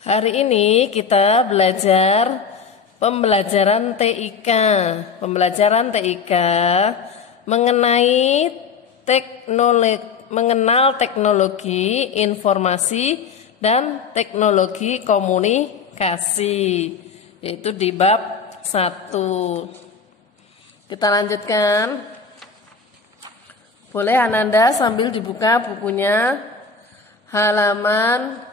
Hari ini kita belajar pembelajaran TIK. Pembelajaran TIK mengenai mengenal teknologi informasi dan teknologi komunikasi, yaitu di bab 1. Kita lanjutkan. Boleh Ananda sambil dibuka bukunya halaman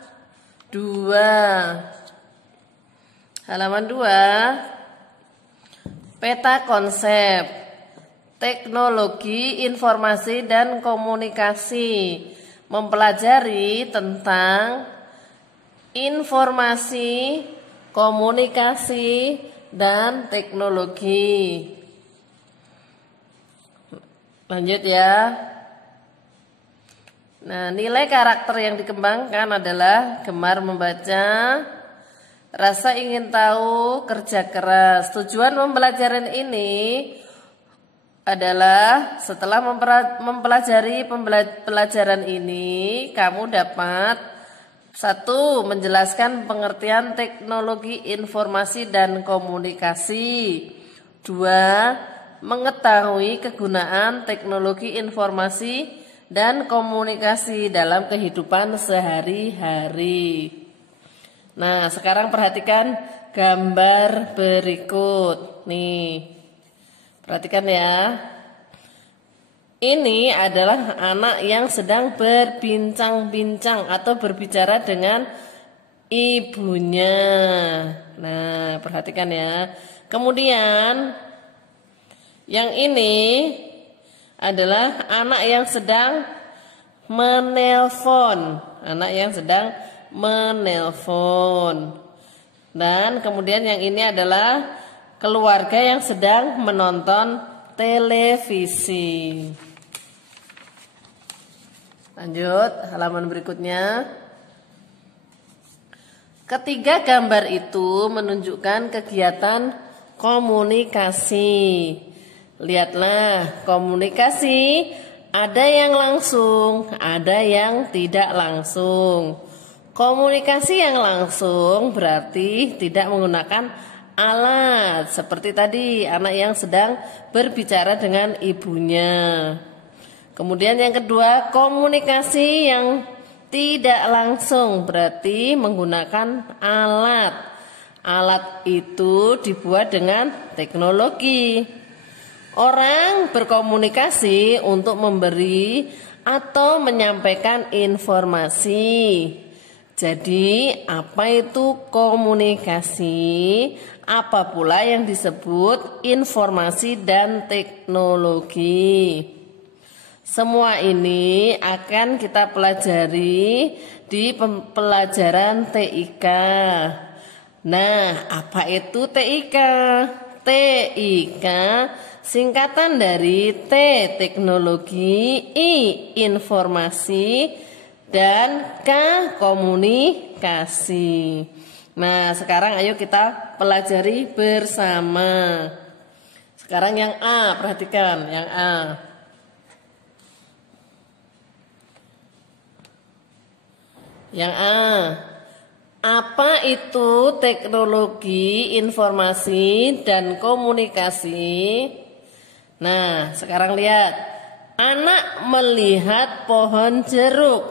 2. Halaman 2. Peta konsep teknologi informasi dan komunikasi, mempelajari tentang informasi, komunikasi, dan teknologi. Lanjut ya. Nah, nilai karakter yang dikembangkan adalah gemar membaca, rasa ingin tahu, kerja keras. Tujuan pembelajaran ini adalah setelah mempelajari pelajaran ini, kamu dapat 1. Menjelaskan pengertian teknologi informasi dan komunikasi. 2. Mengetahui kegunaan teknologi informasi dan komunikasi dalam kehidupan sehari-hari. Nah, sekarang perhatikan gambar berikut. Nih, perhatikan ya. Ini adalah anak yang sedang berbincang-bincang atau berbicara dengan ibunya. Nah, perhatikan ya. Kemudian yang ini adalah anak yang sedang menelpon. Anak yang sedang menelpon. Dan kemudian yang ini adalah keluarga yang sedang menonton televisi. Lanjut, halaman berikutnya. Ketiga gambar itu menunjukkan kegiatan komunikasi. Lihatlah, komunikasi ada yang langsung, ada yang tidak langsung. Komunikasi yang langsung berarti tidak menggunakan alat. Seperti tadi, anak yang sedang berbicara dengan ibunya. Kemudian yang kedua, komunikasi yang tidak langsung berarti menggunakan alat. Alat itu dibuat dengan teknologi. Orang berkomunikasi untuk memberi atau menyampaikan informasi. Jadi, apa itu komunikasi? Apa pula yang disebut informasi dan teknologi? Semua ini akan kita pelajari di pelajaran TIK. Nah, apa itu TIK? TIK singkatan dari T teknologi, I informasi, dan K komunikasi. Nah, sekarang ayo kita pelajari bersama. Sekarang yang A, perhatikan yang A. Yang A. Apa itu teknologi informasi dan komunikasi? Nah, sekarang lihat. Anak melihat pohon jeruk.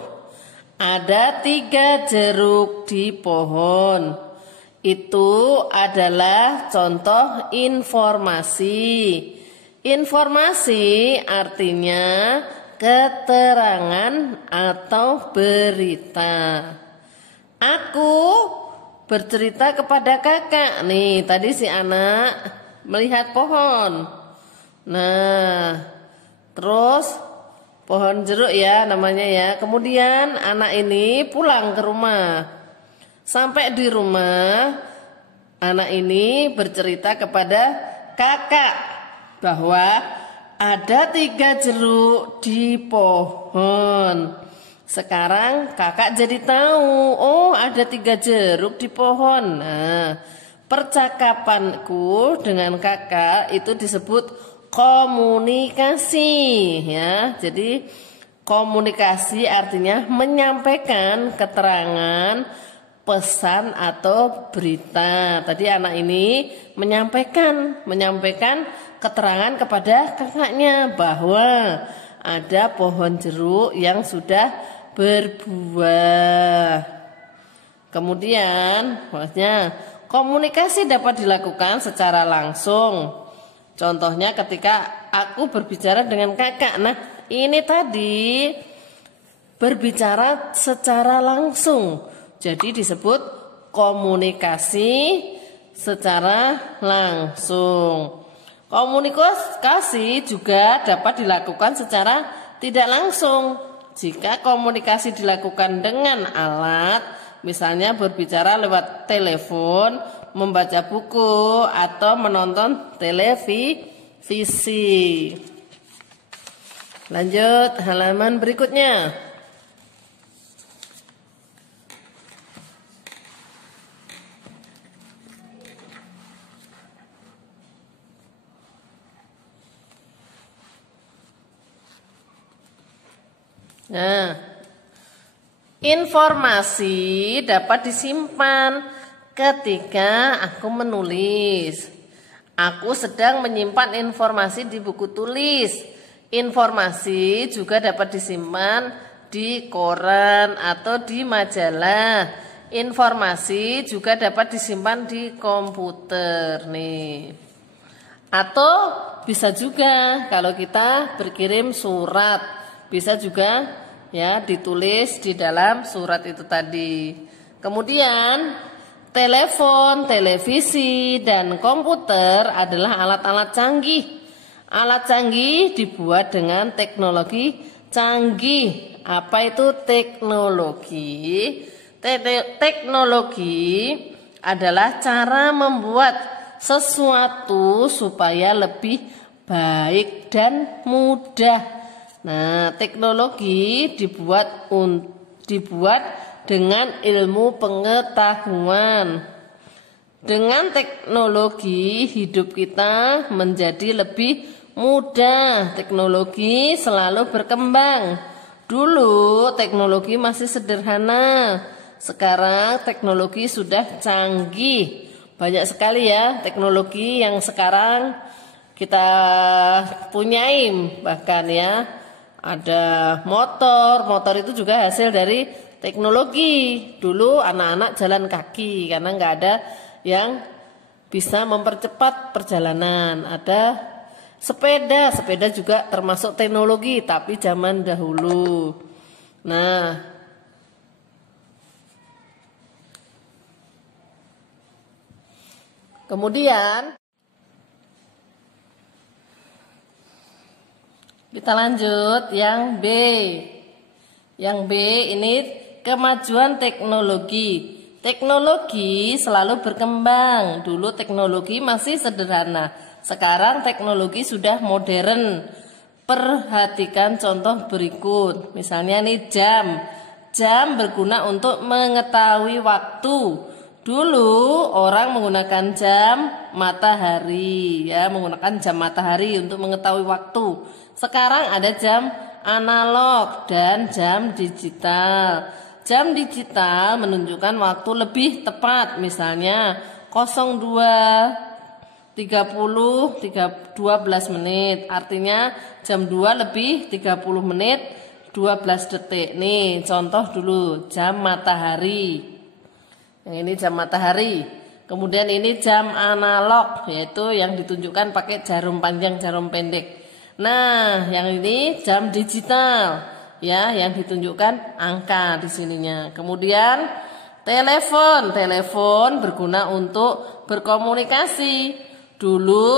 Ada 3 jeruk di pohon. Itu adalah contoh informasi. Informasi artinya keterangan atau berita. Aku bercerita kepada kakak. Nih, tadi si anak melihat pohon. Nah, terus pohon jeruk ya namanya ya. Kemudian anak ini pulang ke rumah. Sampai di rumah, anak ini bercerita kepada kakak bahwa ada 3 jeruk di pohon. Sekarang kakak jadi tahu, oh ada 3 jeruk di pohon. Nah, percakapanku dengan kakak itu disebut komunikasi ya. Jadi komunikasi artinya menyampaikan keterangan pesan atau berita. Tadi anak ini menyampaikan keterangan kepada kakaknya bahwa ada pohon jeruk yang sudah berbuah. Kemudian, maksudnya komunikasi dapat dilakukan secara langsung. Contohnya ketika aku berbicara dengan kakak. Nah, ini tadi berbicara secara langsung. Jadi disebut komunikasi secara langsung. Komunikasi juga dapat dilakukan secara tidak langsung. Jika komunikasi dilakukan dengan alat, misalnya berbicara lewat telepon, membaca buku, atau menonton televisi. Lanjut halaman berikutnya. Nah, informasi dapat disimpan ketika aku menulis. Aku sedang menyimpan informasi di buku tulis. Informasi juga dapat disimpan di koran atau di majalah. Informasi juga dapat disimpan di komputer nih. Atau bisa juga kalau kita berkirim surat, bisa juga ya ditulis di dalam surat itu tadi. Kemudian telepon, televisi, dan komputer adalah alat-alat canggih. Alat canggih dibuat dengan teknologi canggih. Apa itu teknologi? Teknologi adalah cara membuat sesuatu supaya lebih baik dan mudah. Nah, teknologi dibuat dengan ilmu pengetahuan. Dengan teknologi hidup kita menjadi lebih mudah. Teknologi selalu berkembang. Dulu teknologi masih sederhana. Sekarang teknologi sudah canggih. Banyak sekali ya teknologi yang sekarang kita punyai, bahkan ya. Ada motor itu juga hasil dari teknologi. Dulu anak-anak jalan kaki karena nggak ada yang bisa mempercepat perjalanan. Ada sepeda juga termasuk teknologi tapi zaman dahulu. Nah, kemudian kita lanjut yang B. Yang B ini kemajuan teknologi. Teknologi selalu berkembang. Dulu teknologi masih sederhana. Sekarang teknologi sudah modern. Perhatikan contoh berikut. Misalnya nih jam. Jam berguna untuk mengetahui waktu. Dulu orang menggunakan jam matahari, ya, menggunakan jam matahari untuk mengetahui waktu. Sekarang ada jam analog dan jam digital. Jam digital menunjukkan waktu lebih tepat, misalnya 02.30 12 menit. Artinya jam 2 lebih 30 menit 12 detik. Nih, contoh dulu jam matahari. Yang ini jam matahari. Kemudian ini jam analog, yaitu yang ditunjukkan pakai jarum panjang, jarum pendek. Nah, yang ini jam digital, ya, yang ditunjukkan angka di sininya. Kemudian telepon berguna untuk berkomunikasi. Dulu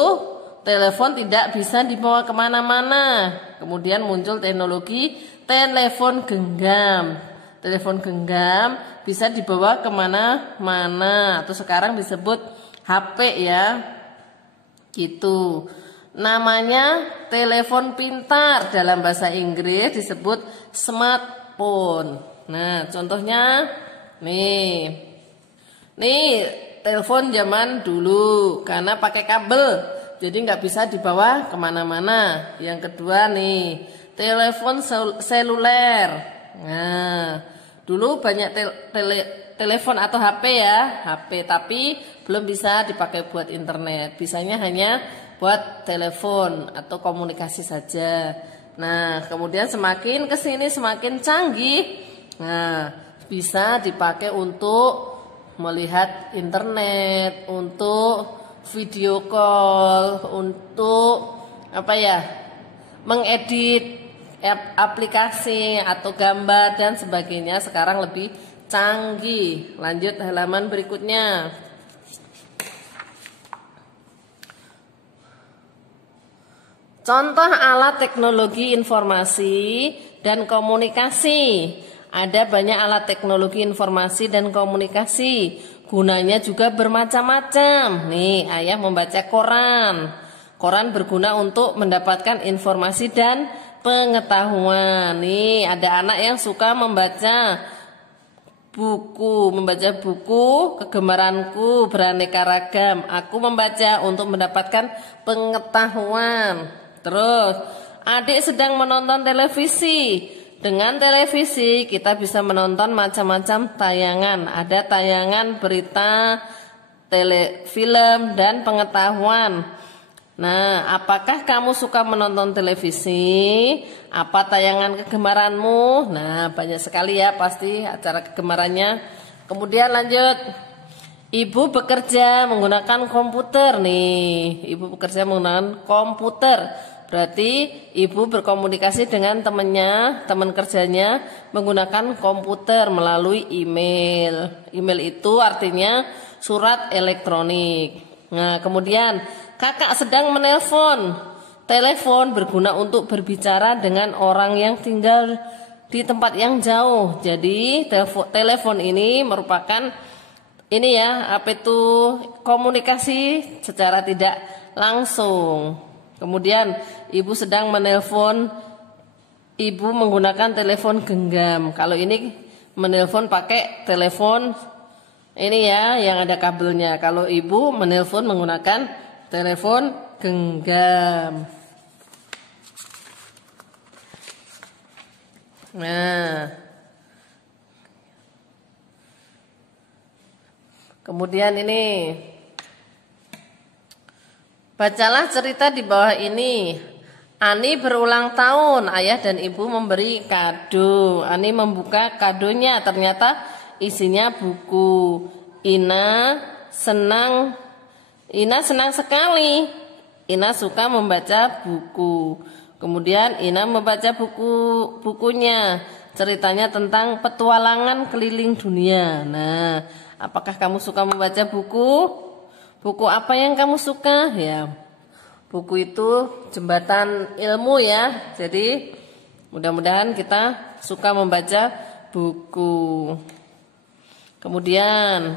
telepon tidak bisa dibawa kemana-mana. Kemudian muncul teknologi telepon genggam. Telepon genggam bisa dibawa kemana-mana, atau sekarang disebut HP ya, gitu. Namanya telepon pintar, dalam bahasa Inggris disebut smartphone. Nah, contohnya nih telepon zaman dulu karena pakai kabel, jadi nggak bisa dibawa kemana-mana. Yang kedua nih, telepon seluler. Nah, Dulu banyak telepon atau HP ya, HP, tapi belum bisa dipakai buat internet. Bisanya hanya buat telepon atau komunikasi saja. Nah, kemudian semakin kesini semakin canggih. Nah, bisa dipakai untuk melihat internet, untuk video call, untuk mengedit aplikasi atau gambar dan sebagainya. Sekarang lebih canggih. Lanjut halaman berikutnya. Contoh alat teknologi informasi dan komunikasi. Ada banyak alat teknologi informasi dan komunikasi. Gunanya juga bermacam-macam. Nih, ayah membaca koran. Koran berguna untuk mendapatkan informasi dan pengetahuan. Nih, ada anak yang suka membaca buku, kegemaranku beraneka ragam. Aku membaca untuk mendapatkan pengetahuan. Terus, adik sedang menonton televisi. Dengan televisi kita bisa menonton macam-macam tayangan. Ada tayangan berita, film, dan pengetahuan. Nah, apakah kamu suka menonton televisi? Apa tayangan kegemaranmu? Nah, banyak sekali ya pasti acara kegemarannya. Kemudian lanjut. Ibu bekerja menggunakan komputer nih. Ibu bekerja menggunakan komputer. Berarti ibu berkomunikasi dengan teman kerjanya menggunakan komputer melalui email. Email itu artinya surat elektronik. Nah, kemudian kakak sedang menelpon. Telepon berguna untuk berbicara dengan orang yang tinggal di tempat yang jauh. Jadi telepon ini merupakan komunikasi secara tidak langsung. Kemudian ibu sedang menelpon, ibu menggunakan telepon genggam. Kalau ini menelpon pakai telepon yang ada kabelnya. Kalau ibu menelpon menggunakan telepon genggam. Nah, kemudian ini, bacalah cerita di bawah ini. Ani berulang tahun, ayah dan ibu memberi kado. Ani membuka kadonya, ternyata isinya buku. Ina senang sekali. Ina suka membaca buku. Kemudian Ina membaca bukunya. Ceritanya tentang petualangan keliling dunia. Nah, apakah kamu suka membaca buku? Buku apa yang kamu suka? Ya, buku itu jembatan ilmu ya. Jadi mudah-mudahan kita suka membaca buku. Kemudian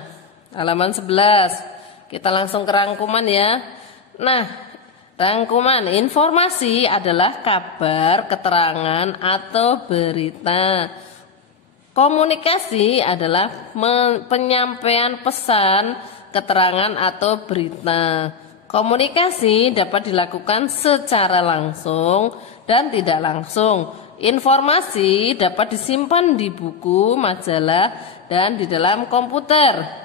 halaman 11. Kita langsung ke rangkuman ya. Nah, rangkuman informasi adalah kabar, keterangan, atau berita. Komunikasi adalah penyampaian pesan, keterangan, atau berita. Komunikasi dapat dilakukan secara langsung dan tidak langsung. Informasi dapat disimpan di buku, majalah, dan di dalam komputer.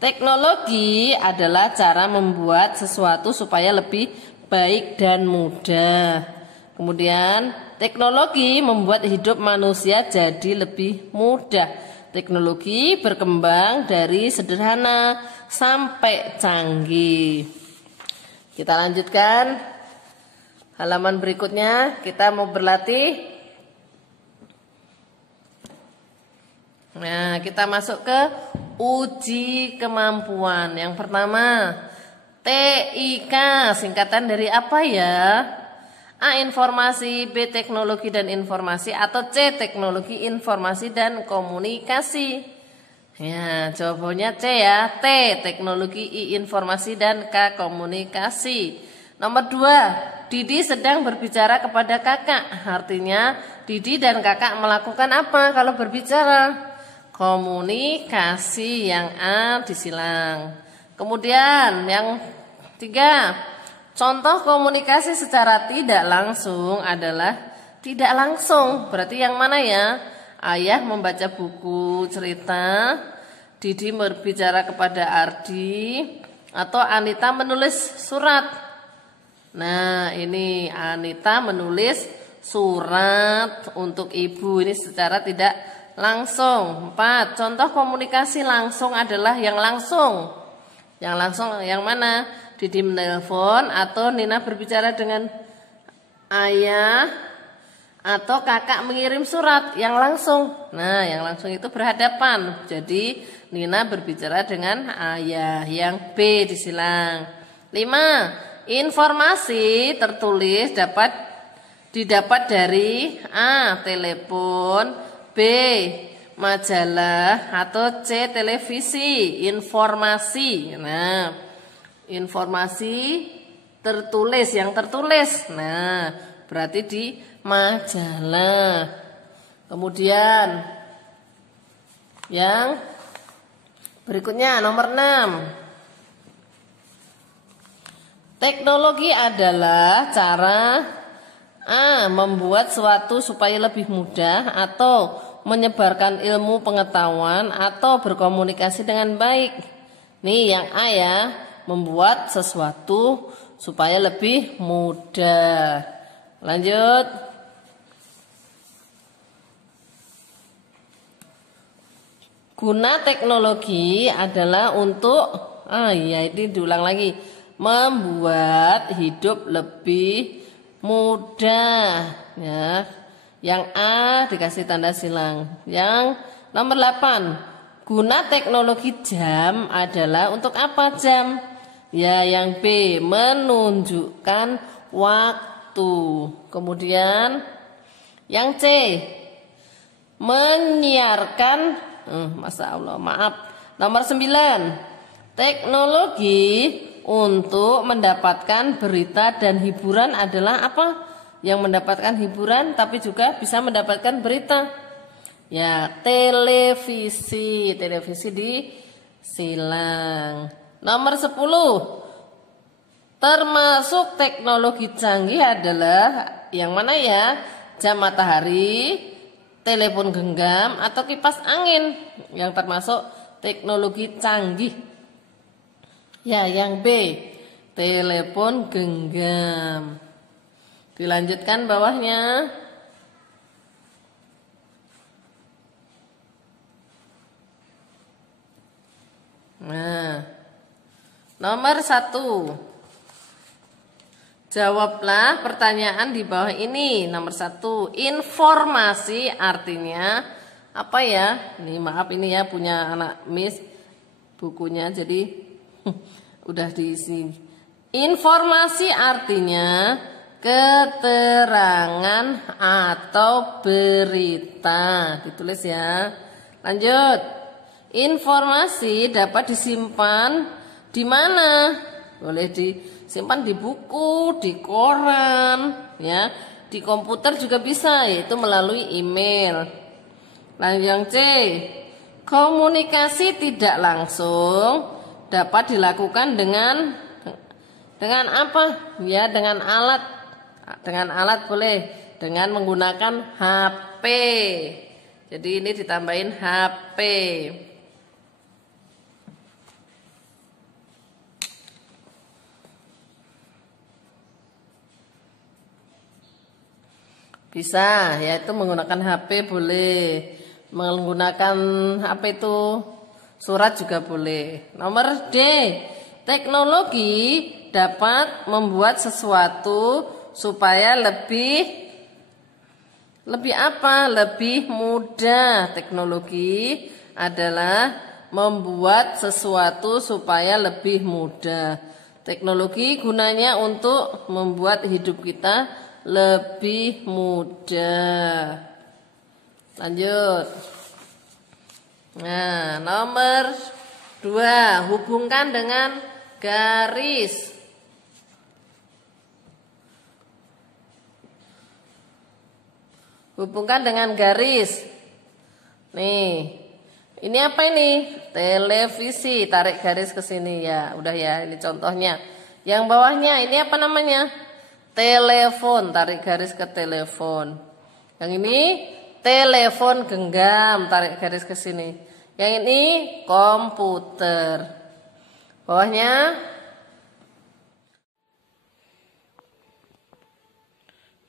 Teknologi adalah cara membuat sesuatu supaya lebih baik dan mudah. Kemudian, teknologi membuat hidup manusia jadi lebih mudah. Teknologi berkembang dari sederhana sampai canggih. Kita lanjutkan halaman berikutnya. Kita mau berlatih. Nah, kita masuk ke uji kemampuan. Yang pertama, TIK, singkatan dari apa ya? A. Informasi, B. Teknologi dan informasi, atau C. Teknologi, informasi dan komunikasi. Ya, jawabannya C ya. T. Teknologi, I. Informasi, dan K. Komunikasi. Nomor 2, Didi sedang berbicara kepada kakak. Artinya Didi dan kakak melakukan apa kalau berbicara? Komunikasi, yang A disilang. Kemudian yang 3, contoh komunikasi secara tidak langsung adalah tidak langsung. Berarti yang mana ya? Ayah membaca buku cerita, Didi berbicara kepada Ardi, atau Anita menulis surat. Nah, ini Anita menulis surat untuk ibu. Ini secara tidak langsung. 4. Contoh komunikasi langsung adalah yang langsung. Yang langsung yang mana? Didi menelpon atau Nina berbicara dengan ayah, atau kakak mengirim surat yang langsung. Nah, yang langsung itu berhadapan. Jadi Nina berbicara dengan ayah. Yang B disilang. 5. Informasi tertulis didapat dari A. Telepon, B. Majalah, atau C. Televisi. Informasi. Nah, informasi tertulis, yang tertulis. Nah, berarti di majalah. Kemudian yang berikutnya nomor 6. Teknologi adalah cara A. Membuat sesuatu supaya lebih mudah, atau menyebarkan ilmu pengetahuan, atau berkomunikasi dengan baik. Nih yang A ya, membuat sesuatu supaya lebih mudah. Lanjut. Guna teknologi adalah untuk, ini diulang lagi, membuat hidup lebih mudah. Ya. Yang A dikasih tanda silang. Yang nomor 8. Guna teknologi jam adalah untuk apa jam? Ya, yang B, menunjukkan waktu. Kemudian yang C, menyiarkan, nomor 9. Teknologi untuk mendapatkan berita dan hiburan adalah apa? Yang mendapatkan hiburan tapi juga bisa mendapatkan berita. Ya, televisi. Televisi disilang. Nomor 10. Termasuk teknologi canggih adalah yang mana ya? Jam matahari, telepon genggam, atau kipas angin yang termasuk teknologi canggih. Ya, yang B, telepon genggam. Dilanjutkan bawahnya. Nah, nomor 1. Jawablah pertanyaan di bawah ini. Nomor 1, informasi artinya apa ya? Ini maaf, ini ya punya anak Miss bukunya, jadi udah diisi. Informasi artinya keterangan atau berita. Ditulis ya. Lanjut. Informasi dapat disimpan di mana? Boleh disimpan di buku, di koran, ya, di komputer juga bisa, yaitu melalui email. Lalu yang C, komunikasi tidak langsung dapat dilakukan dengan apa? Ya, dengan alat. Dengan alat boleh, dengan menggunakan HP. Jadi ini ditambahin HP. Bisa, yaitu menggunakan HP boleh, menggunakan apa itu surat juga boleh. Nomor D, teknologi dapat membuat sesuatu supaya lebih apa? Lebih mudah. Teknologi adalah membuat sesuatu supaya lebih mudah. Teknologi gunanya untuk membuat hidup kita lebih mudah. Lanjut. Nah, nomor 2, hubungkan dengan garis. Hubungkan dengan garis. Nih, ini apa ini? Televisi. Tarik garis ke sini ya. Udah ya, ini contohnya. Yang bawahnya ini apa namanya? Telepon, tarik garis ke telepon. Yang ini telepon genggam, tarik garis ke sini. Yang ini komputer. Bawahnya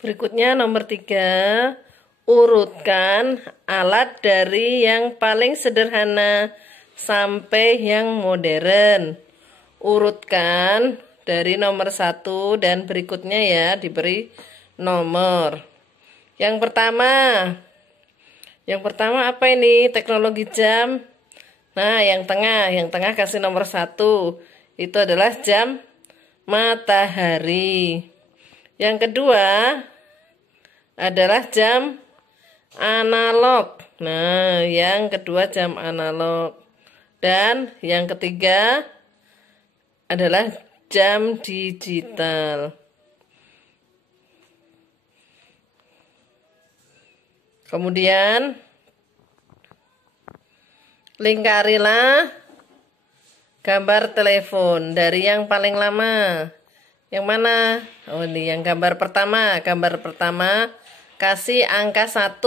berikutnya nomor 3, urutkan alat dari yang paling sederhana sampai yang modern. Urutkan dari nomor 1 dan berikutnya ya, diberi nomor. Yang pertama apa ini? Teknologi jam. Nah, yang tengah kasih nomor 1. Itu adalah jam matahari. Yang kedua adalah jam analog. Nah, yang kedua jam analog. Dan yang ketiga adalah jam digital. Kemudian lingkarilah gambar telepon dari yang paling lama. Yang mana? Oh, ini yang gambar pertama. Gambar pertama kasih angka 1.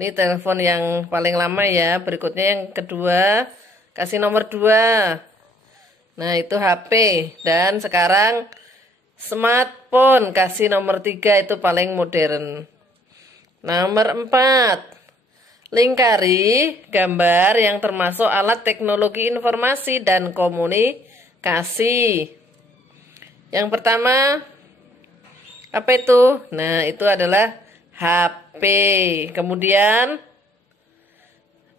Ini telepon yang paling lama ya. Berikutnya yang kedua kasih nomor 2. Nah, itu HP. Dan sekarang smartphone kasih nomor 3, itu paling modern. Nomor 4. Lingkari gambar yang termasuk alat teknologi informasi dan komunikasi. Yang pertama, apa itu? Nah, itu adalah HP. Kemudian,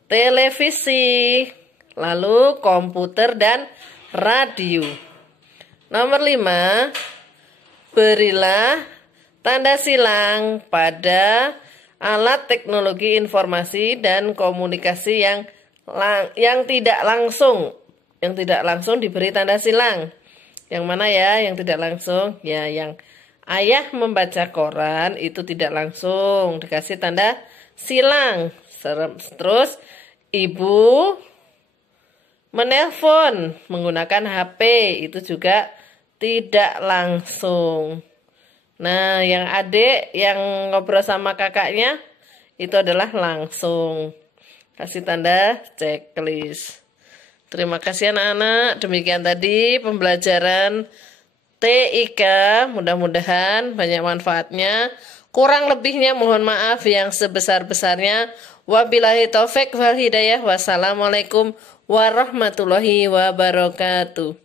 televisi. Lalu, komputer dan radio. Nomor 5, berilah tanda silang pada alat teknologi informasi dan komunikasi yang tidak langsung. Yang tidak langsung diberi tanda silang. Yang mana ya yang tidak langsung? Ya, yang ayah membaca koran itu tidak langsung dikasih tanda silang. Terus ibu menelpon menggunakan HP itu juga tidak langsung. Nah, yang adik yang ngobrol sama kakaknya itu adalah langsung. Kasih tanda checklist. Terima kasih anak-anak. Demikian tadi pembelajaran TIK. Mudah-mudahan banyak manfaatnya. Kurang lebihnya mohon maaf yang sebesar-besarnya. Wabillahi taufik wal hidayah. Wassalamualaikum warahmatullahi wabarakatuh.